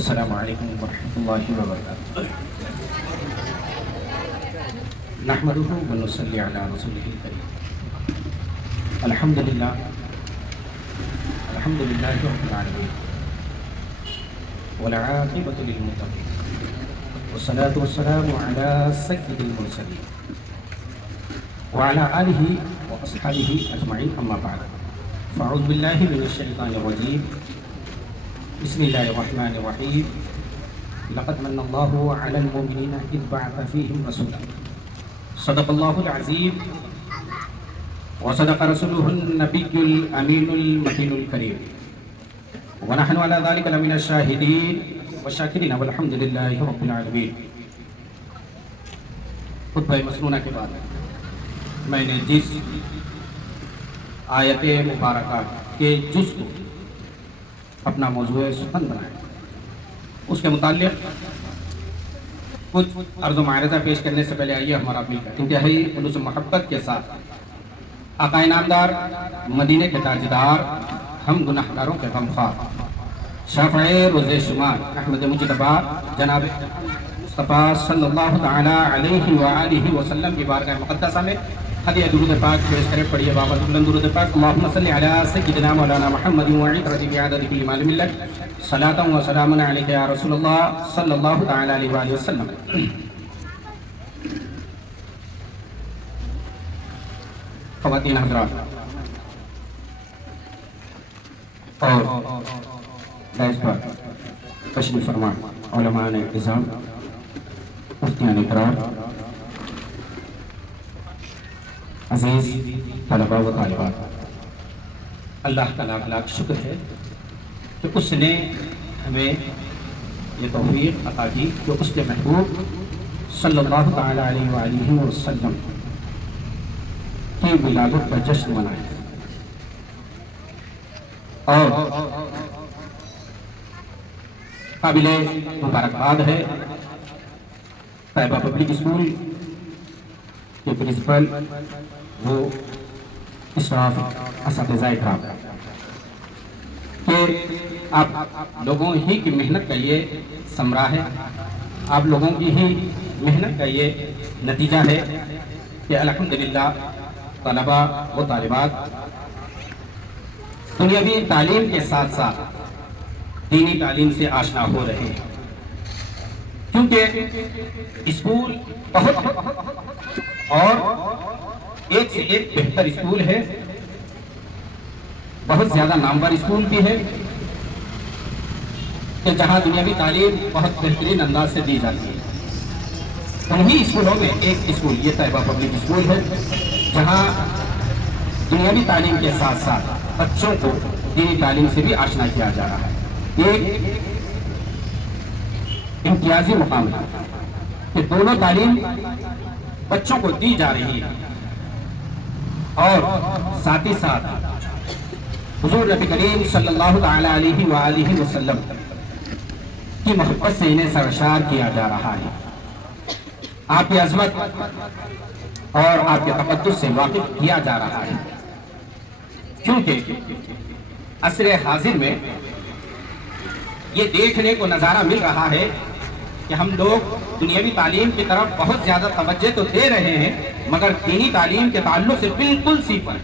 السلام علیکم ورحمۃ اللہ وبرکاتہ۔ نحمده ونصلی علی رسوله الکریم۔ الحمدللہ رب العالمین والعاقبۃ للمتقین والصلاة والسلام علی سید المرسلین وعلی آلہ واصحابہ اجمعین، اما بعد فاعوذ باللہ من الشیطان الرجیم، بسم اللہ الرحمن الرحیم۔ لقد من اللہ علی المؤمنین اذ بعث فیہم رسولا صدق اللہ العظیم وصدق رسولہ النبی الامین المکین الکریم ونحن علی ذلک لمن الشاہدین والشاکرین والحمد للہ رب العالمین۔ خطبہ مسنونہ کے بعد میں نے جس آیت مبارکہ کے جز کو اپنا موضوع سخن بنایا، اس کے متعلق کچھ عرض و معرضہ پیش کرنے سے پہلے آئیے ہمارا مل کر انتہائی خلوص محبت کے ساتھ آقا نامدار، مدینے کے تاجدار، ہم گناہ گاروں کے غمخوار، شافع روز شمار احمد مجتبی جناب مصطفیٰ صلی اللہ تعالی علیہ وآلہ وسلم کی بارگاہ مقدسہ میں ہدیہ درود پاک پیش کرے۔ پڑھیے بابا بلند درود پاک۔ اللہم صلی علی سیدنا مولانا محمد وعلی رضی عدد کل مال ملت صلاۃ و سلام علیک یا رسول اللہ صلی اللہ تعالی علیہ وآلہ وسلم۔ خواتین حضرات اور دائز پر تشریف فرما علماء اعظام، مفتیان اکرام، عزیز طلباء و طالبات، اللہ کا لاکھ لاکھ شکر ہے کہ اس نے ہمیں یہ توفیق عطا کی کہ اس کے محبوب صلی اللہ تعالی علیہ وآلہ وسلم کی ولادت کا جشن منائے، اور قابل مبارکباد ہے طیبہ پبلک اسکول کے پرنسپل، وہ اشراف اساتذہ اکرام، کہ آپ لوگوں ہی کی محنت کا یہ ثمرہ ہے، آپ لوگوں کی ہی محنت کا یہ نتیجہ ہے کہ الحمدللہ طلباء و طالبات دنیاوی تعلیم کے ساتھ ساتھ دینی تعلیم سے آشنا ہو رہے ہیں، کیونکہ اسکول بہت اور ایک سے ایک بہتر اسکول ہے، بہت زیادہ نامور اسکول بھی ہے کہ جہاں دنیاوی تعلیم بہت بہترین انداز سے دی جاتی ہے۔ انہی اسکولوں میں ایک اسکول یہ طیبہ پبلک اسکول ہے، جہاں دنیاوی تعلیم کے ساتھ ساتھ بچوں کو دینی تعلیم سے بھی آشنا کیا جا رہا ہے۔ ایک امتیازی مقام ہے کہ دونوں تعلیم بچوں کو دی جا رہی ہے، اور ساتھ ہی ساتھ حضور نبی کریم صلی اللہ تعالی علیہ وآلہ وسلم کی محبت سے انہیں سرشار کیا جا رہا ہے، آپ کی عظمت اور آپ کے تقدس سے واقف کیا جا رہا ہے، کیونکہ عصر حاضر میں یہ دیکھنے کو نظارہ مل رہا ہے کہ ہم لوگ دنیاوی تعلیم کی طرف بہت زیادہ توجہ تو دے رہے ہیں، مگر دینی تعلیم کے تعلق سے بالکل صفر،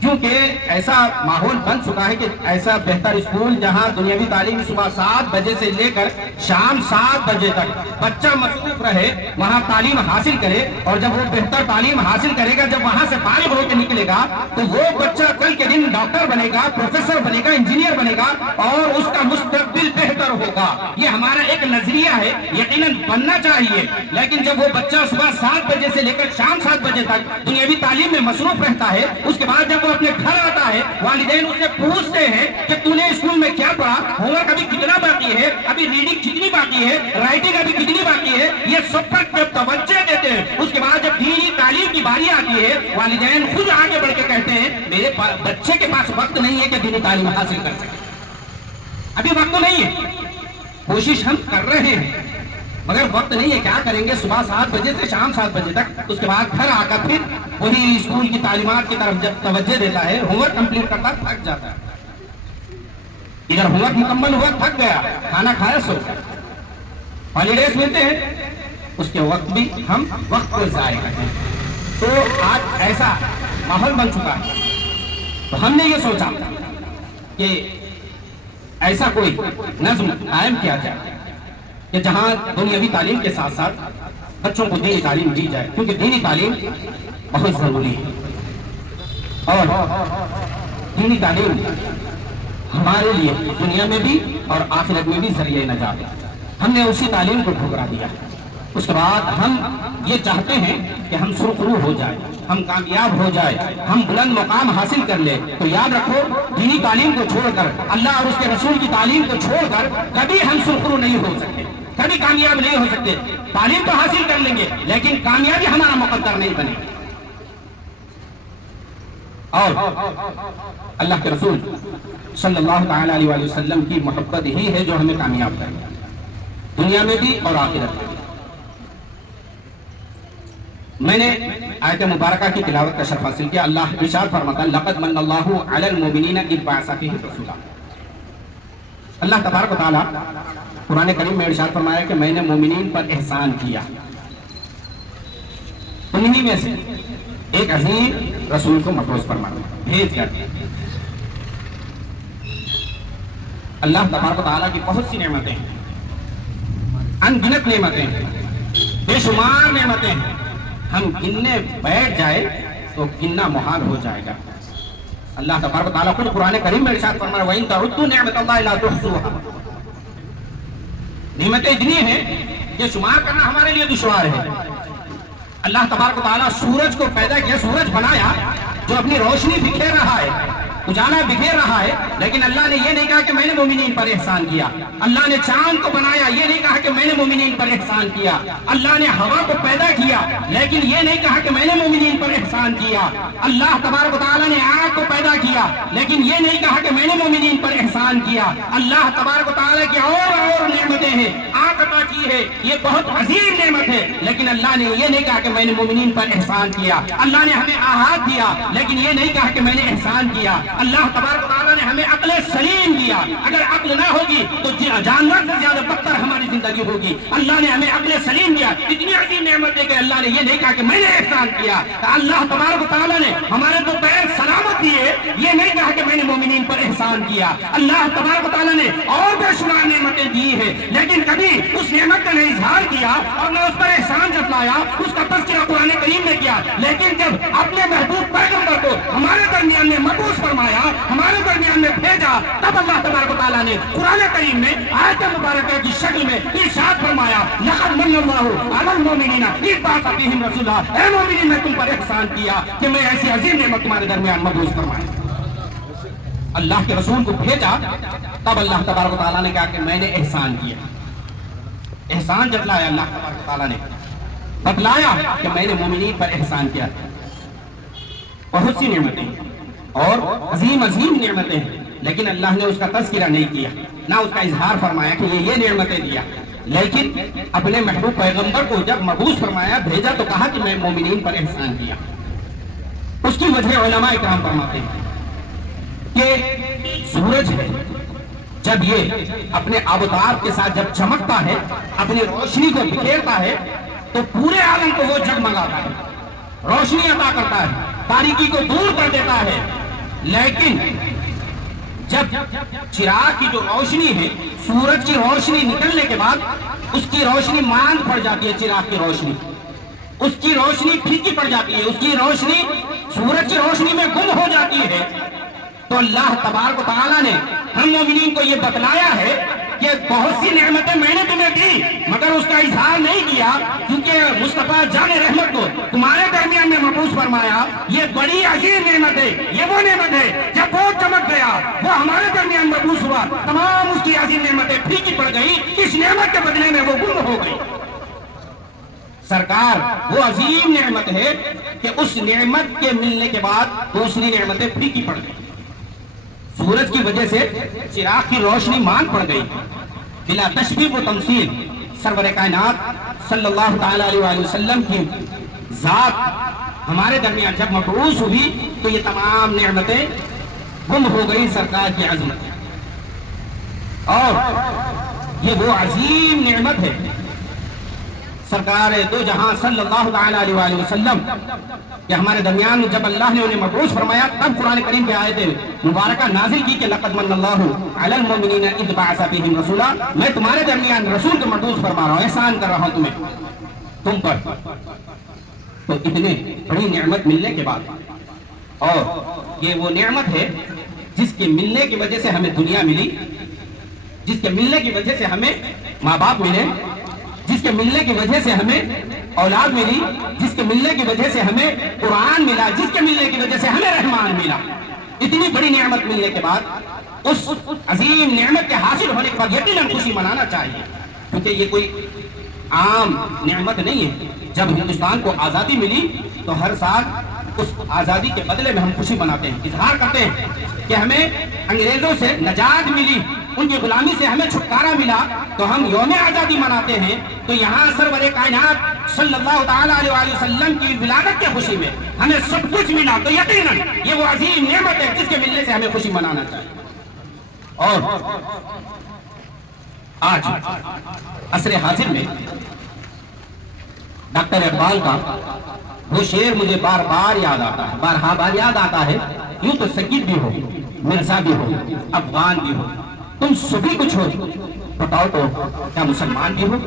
کیونکہ ایسا ماحول بن چکا ہے کہ ایسا بہتر اسکول جہاں دنیاوی تعلیم صبح 7 بجے سے لے کر شام 7 بجے تک بچہ مصروف رہے، وہاں تعلیم حاصل کرے، اور جب وہ بہتر تعلیم حاصل کرے گا، جب وہاں سے فارغ ہو کے نکلے گا تو وہ بچہ کل کے دن ڈاکٹر بنے گا، پروفیسر بنے گا، انجینئر بنے گا، اور اس کا مستقبل بہتر ہوگا۔ یہ ہمارا ایک نظریہ ہے، یقیناً بننا چاہیے، لیکن جب وہ بچہ صبح 7 بجے سے لے کر شام 7 بجے تک دنیاوی تعلیم میں مصروف رہتا ہے، اس کے بعد جب وہ اپنے گھر آتا ہے، والدین اس سے پوچھتے ہیں کہ تو نے اسکول میں کیا پڑھا، ہوم ورک ابھی کتنا باقی ہے، ابھی ریڈنگ کتنی باقی ہے، رائٹنگ ابھی کتنی باقی ہے، یہ سب پر جب توجہ دیتے ہیں، اس کے بعد جب دینی تعلیم کی باری آتی ہے، والدین خود آگے بڑھ کے کہتے ہیں میرے بچے کے پاس وقت نہیں ہے کہ دینی تعلیم حاصل کر سکے، ابھی وقت نہیں ہے، کوشش ہم کر رہے ہیں مگر وقت نہیں ہے، کیا کریں گے، صبح 7 بجے سے شام 7 بجے تک، اس کے بعد گھر آ کر پھر وہی اسکول کی تعلیمات کی طرف جب توجہ دیتا ہے، ہوم ورک کمپلیٹ کرتا تھک جاتا ہے۔ ادھر ہوم ورک مکمل ہوا، تھک گیا، کھانا کھایا، سو ہالیڈیز ملتے ہیں، اس کے وقت بھی ہم وقت کو ضائع کرتے ہیں۔ تو آج ایسا ماحول بن چکا ہے، تو ہم نے یہ سوچا کہ ایسا کوئی نظم قائم کیا جائے کہ جہاں دنیاوی تعلیم کے ساتھ ساتھ بچوں کو دینی تعلیم دی جائے، کیونکہ دینی تعلیم بہت ضروری ہے، اور دینی تعلیم ہمارے لیے دنیا میں بھی اور آخرت میں بھی ذریعہ نجات ہے۔ ہم نے اسی تعلیم کو ٹھکرا دیا، اس کے بعد ہم یہ چاہتے ہیں کہ ہم سرخرو ہو جائے، ہم کامیاب ہو جائے، ہم بلند مقام حاصل کر لیں۔ تو یاد رکھو، دینی تعلیم کو چھوڑ کر، اللہ اور اس کے رسول کی تعلیم کو چھوڑ کر کبھی ہم سرخرو نہیں ہو سکتے، کبھی کامیاب نہیں ہو سکتے۔ تعلیم تو حاصل کر لیں گے لیکن کامیابی ہمارا مقدر نہیں بنے گی۔ اور اللہ کے رسول صلی اللہ تعالی علیہ وآلہ وسلم کی محبت ہی ہے جو ہمیں کامیاب کرے، دنیا میں بھی اور آخرت میں بھی۔ میں نے آیت مبارکہ کی تلاوت کا شرف حاصل کیا۔ اللہ ارشاد فرماتا ہے لقد من اللہ علی المؤمنین اذ بعث فیہم رسولا۔ اللہ تبارک و تعالی قرآن کریم میں ارشاد فرمایا کہ میں نے مومنین پر احسان کیا، انہی میں سے ایک عظیم رسول کو مبعوث فرمایا، بھیج کر۔ اللہ تبارک و تعالی کی بہت سی نعمتیں ہیں، ان گنت نعمتیں ہیں، بے شمار نعمتیں ہیں، ہم گننے بیٹھ جائے تو گننا محال ہو جائے گا۔ اللہ تبارک و تعالیٰ خود قرآن کریم میں ارشاد فرمایا وَإِن تَعُدُّوا نِعْمَتَ اللَّهِ لَا تُحْصُوهَا۔ نعمتیں اتنی ہیں کہ شمار کرنا ہمارے لیے دشوار ہے۔ اللہ تبارک و تعالیٰ سورج کو پیدا کیا، سورج بنایا جو اپنی روشنی بکھیر رہا ہے، اجالا بکھیر رہا ہے، لیکن اللہ نے یہ نہیں کہا کہ میں نے مومنین پر احسان کیا۔ اللہ نے چاند کو بنایا، یہ نہیں کہا کہ میں نے مومنین پر احسان کیا۔ اللہ نے ہوا کو پیدا کیا، لیکن یہ نہیں کہا کہ میں نے مومنین پر احسان کیا۔ اللہ تبارک و تعالیٰ نے آگ کو پیدا کیا، لیکن یہ نہیں کہا کہ میں نے مومنین پر احسان کیا۔ اللہ تبارک و تعالیٰ کی اور نعمتیں ہیں، آگ عطا کی ہے، یہ بہت عظیم نعمت ہے، لیکن اللہ نے یہ نہیں کہا کہ میں نے مومنین پر احسان کیا۔ اللہ نے ہمیں آہات دیا، لیکن یہ نہیں کہا کہ میں نے احسان کیا۔ اللہ تبارک و تعالیٰ نے ہمیں عقل سلیم دیا، اگر عقل نہ ہوگی تو جانور سے زیادہ بدتر ہماری زندگی ہوگی۔ اللہ نے ہمیں عقل سلیم دیا، اتنی عظیم نعمت ہے کہ اللہ نے یہ نہیں کہا کہ میں نے احسان کیا۔ اللہ تبارک و تعالیٰ نے ہمارے دو پیر سلامت دیے، یہ نہیں کہا کہ میں نے مومنین پر احسان کیا۔ اللہ تبارک و تعالیٰ نے اور بے شمار نعمتیں دی ہیں، لیکن کبھی اس نعمت کا نہیں اظہار کیا اور نہ اس پر احسان جتلایا، اس کا تذکرہ قرآن کریم نے کیا۔ لیکن جب اپنے محبوب پیغمبر کو ہمارے درمیان میں مبعوث فرمایا، ہمارے درمیان میں بھیجا، تب اللہ تبارک و تعالیٰ نے قرآن کریم میں آیت مبارکہ کی شکل میں ارشاد فرمایا لقد من اللہ علی المؤمنین اذ بعث فیہم رسولا۔ اے مومنین، میں تم پر احسان کیا کہ میں ایسی عظیم نعمت تمہارے درمیان مبعوث فرمایا۔ اللہ کے رسول کو بھیجا، تب اللہ تبارک و تعالیٰ نے کہا کہ میں نے احسان کیا، احسان جتلایا۔ اللہ تبارک و تعالیٰ نے بتلایا کہ میں نے مومنین پر احسان کیا۔ بہت سی نعمتیں اور عظیم عظیم نعمتیں ہیں، لیکن اللہ نے اس کا تذکرہ نہیں کیا، نہ اس کا اظہار فرمایا کہ یہ نعمتیں دیا۔ لیکن اپنے محبوب پیغمبر کو جب مبعوث فرمایا، بھیجا، تو کہا کہ میں مومنین پر احسان کیا۔ اس کی وجہ علماء کرام فرماتے ہیں کہ سورج ہے، جب یہ اپنے آبتاب کے ساتھ جب چمکتا ہے، اپنی روشنی کو بکھیرتا ہے، تو پورے عالم کو وہ جگمگاتا ہے، روشنی عطا کرتا ہے، تاریکی کو دور کر دیتا ہے۔ لیکن جب چراغ کی جو روشنی ہے، سورج کی روشنی نکلنے کے بعد اس کی روشنی ماند پڑ جاتی ہے، چراغ کی روشنی، اس کی روشنی پھیکی پڑ جاتی ہے، اس کی روشنی سورج کی روشنی میں گم ہو جاتی ہے۔ تو اللہ تبارک و تعالیٰ نے ہم مومنین کو یہ بتلایا ہے کہ بہت سی نعمتیں میں نے تمہیں دی، مگر اس کا اظہار نہیں کیا، کیونکہ مصطفیٰ جان رحمت کو تمہارے درمیان میں مبعوث فرمایا۔ یہ بڑی عظیم نعمت ہے، یہ وہ نعمت ہے جب وہ چمک گیا، وہ ہمارے درمیان مبعوث ہوا، تمام اس کی عظیم نعمتیں پھیکی پڑ گئی، اس نعمت کے بدلے میں وہ گم ہو گئی۔ سرکار وہ عظیم نعمت ہے کہ اس نعمت کے ملنے کے بعد دوسری نعمتیں پھیکی پڑ گئی۔ سورج کی وجہ سے چراغ کی روشنی مان پڑ گئی، بلا تشبیہ و تمثیل سرور کائنات صلی اللہ تعالی علیہ وآلہ وسلم کی ذات ہمارے درمیان جب مبعوث ہوئی تو یہ تمام نعمتیں گم ہو گئی سرکار کی عظمت۔ اور یہ وہ عظیم نعمت ہے سرکار دو جہاں صلی اللہ تعالی علیہ وآلہ وسلم کہ ہمارے درمیان جب اللہ نے انہیں مبعوث فرمایا تب قرآن کریم کی آیتیں مبارکہ نازل کی کہ لقد من اللہ علی المؤمنین اذ بعث فیہم رسولا، میں تمہارے درمیان رسول کو مبعوث فرما رہا ہوں، احسان کر رہا ہوں تم پر۔ تو اتنے بڑی نعمت ملنے کے بعد، اور یہ وہ نعمت ہے جس کے ملنے کی وجہ سے ہمیں دنیا ملی، جس کے ملنے کی وجہ سے ہمیں ماں باپ ملے، جس کے ملنے کی وجہ سے ہمیں اولاد ملی، جس کے ملنے کی وجہ سے ہمیں قرآن ملا، جس کے ملنے کی وجہ سے ہمیں رحمان ملا۔ اتنی بڑی نعمت ملنے کے بعد اس عظیم نعمت کے حاصل ہونے کے بعد یقیناً خوشی منانا چاہیے، کیونکہ یہ کوئی عام نعمت نہیں ہے۔ جب ہندوستان کو آزادی ملی تو ہر سال اس آزادی کے بدلے میں ہم خوشی مناتے ہیں، اظہار کرتے ہیں کہ ہمیں انگریزوں سے نجات ملی، ان کی غلامی سے ہمیں چھٹکارا ملا، تو ہم یوم آزادی مناتے ہیں۔ تو یہاں سرور کائنات صلی اللہ تعالی علیہ وآلہ وسلم کی ولادت کی خوشی میں ہمیں سب کچھ ملا، تو یقیناً یہ وہ عظیم نعمت ہے جس کے ملنے سے ہمیں خوشی منانا چاہیے۔ اور آج عصر حاضر میں ڈاکٹر اقبال کا وہ شعر مجھے بار بار یاد آتا ہے، بارہا بار یاد آتا ہے، یوں تو سید بھی ہو، مرزا بھی ہو، افغان بھی ہو، تم سبھی کچھ ہو، بتاؤ تو کیا مسلمان بھی ہو؟